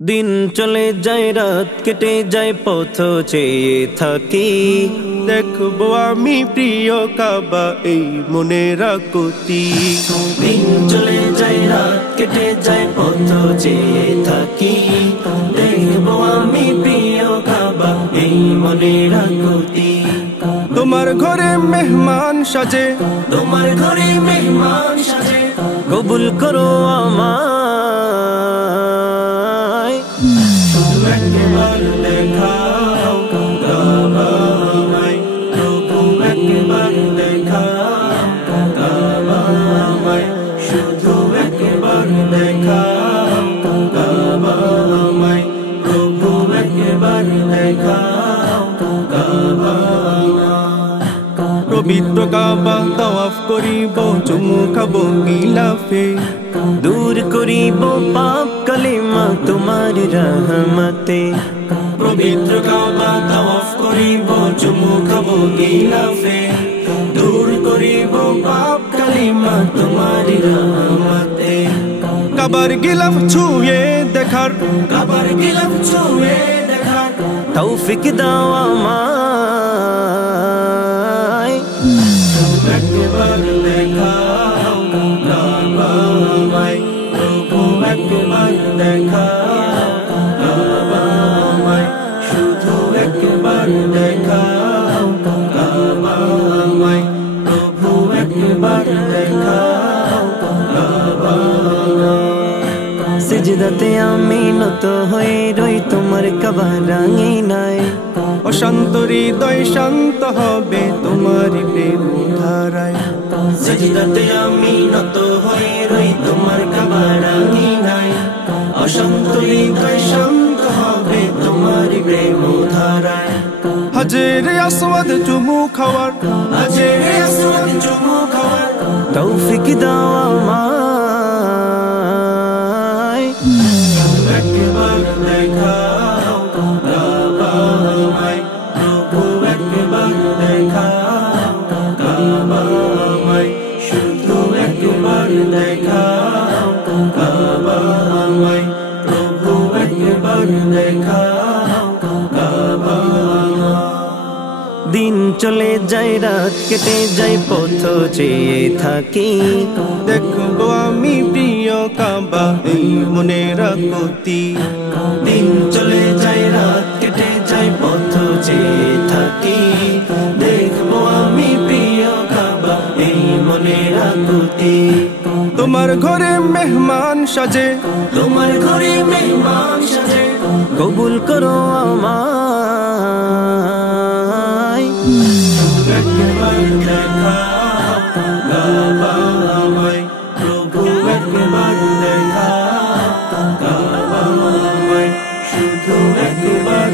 দিন চলে যায় রাত কেটে যায় পথ চেয়ে থাকি দেখবো আমি প্রিয় কাবা এই মনের আকুতি। দিন চলে যায় রাত কেটে যায় পথ চেয়ে থাকি দেখবো আমি প্রিয় কাবা এই মনের আকুতি। তোমার ঘরে মেহমান সাজে, তোমার ঘরে মেহমান সাজে, কবুল করো আমায়। একবার দেখাও কাবা আমায়, প্রভু একবার দেখাও কাবা আমায়, শুধু একবার দেখাও কাবা আমায়, প্রভু একবার দেখাও কাবা আমায়। পবিত্র কাবা তাওয়াফ করিব, চুমু খাবো গিলাফে, দূর করিব পাপ কালিমা তোমার রহমতে। পবিত্র কাবা তাওয়াফ করিব, চুমু খাবো গিলাফে, দূর করিব পাপ কালিমা তোমার রহমতে। কাবার গিলাফ ছুঁয়ে দেখার, কাবার গিলাফ ছুঁয়ে দেখার তৌফিক দাও আমায়। একবার দেখাও কাবা আমায়, প্রভু একবার দেখাও কাবা আমায়, শুধু একবার দেখাও কাবা আমায়, প্রভু একবার দেখাও কাবা আমায়। সিজদাতে আমি নত হয়ে রই তোমার কাবা রাঙিনায়, অশান্ত হৃদয় শান্ত হবে তোমার প্রেম ধারায়। সিজদাতে আমি নত হয়ে রই তোমার কাবা রাঙিনায়, অশান্ত হৃদয় শান্ত হবে তোমার প্রেম ধারায়। হাজরে আসওয়াদ চুমু খাওয়ার, হাজরে আসওয়াদ চুমু খাওয়ার তৌফিক দাও আমায়। একবার দেখাও কাবা আমায়, প্রভু একবার দেখাও কাবা আমায়, শুধু একবার দেখাও কাবা আমায়, প্রভু একবার দেখাও কাবা আমায়। দিন চলে যায় রাত কেটে যায় পথ চেয়ে থাকি দেখবো আমি প্রিয় কাবা এই মনের আকুতি। দিন চলে যায় রাত কেটে যায় পথ চেয়ে থাকি দেখবো আমি প্রিয় কাবা এই মনের আকুতি। তোমার ঘরে মেহমান সাজে, তোমার ঘরে মেহমান সাজে, কবুল করো আমায়। একবার দেখাও কাবা আমায়, প্রভু একবার দেখাও কাবা আমায়, শুধু একবার